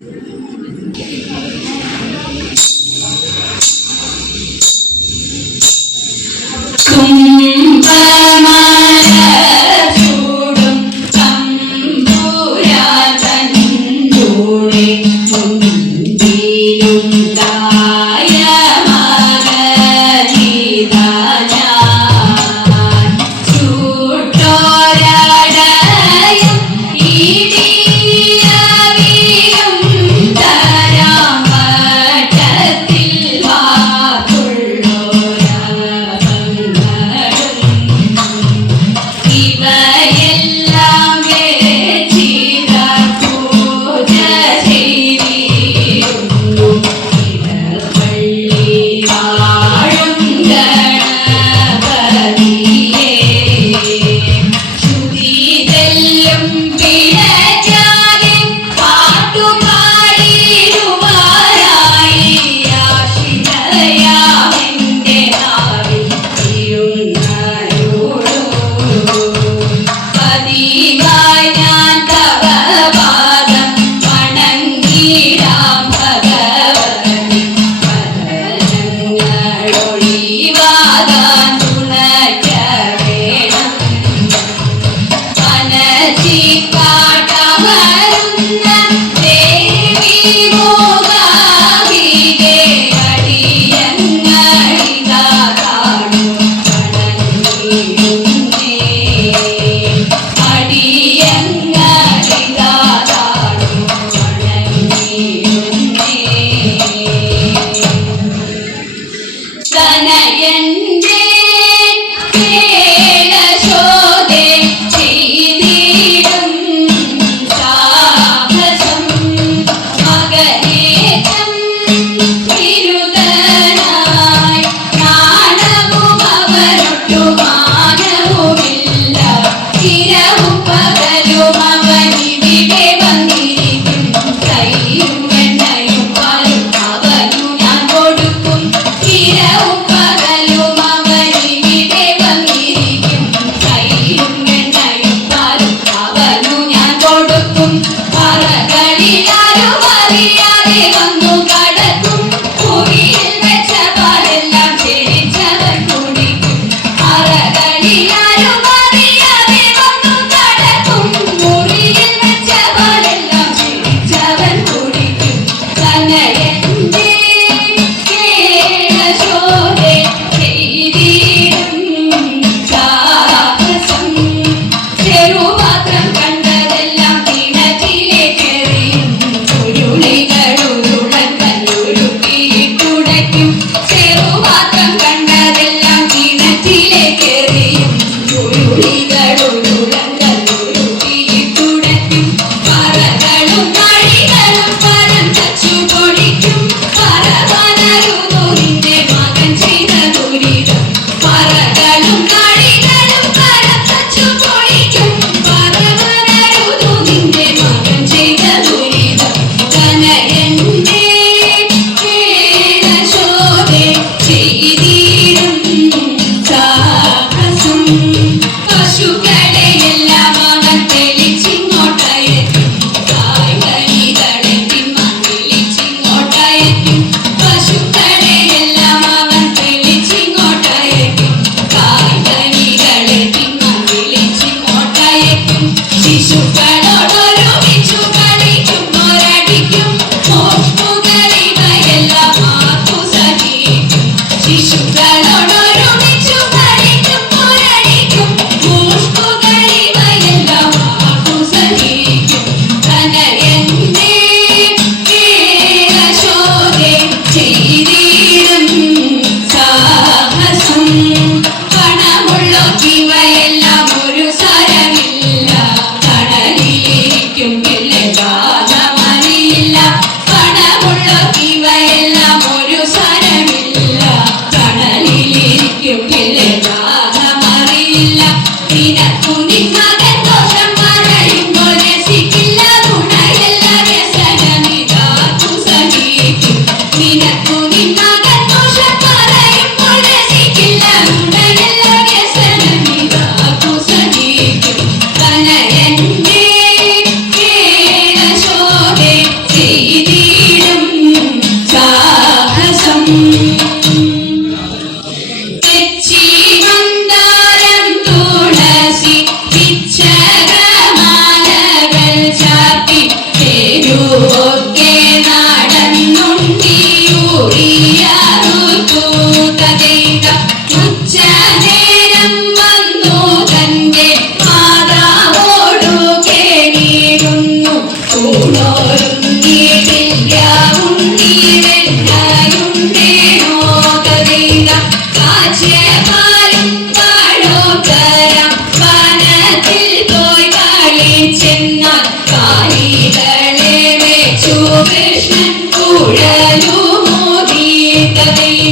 Thank you. Shaky. mim.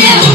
Yeah.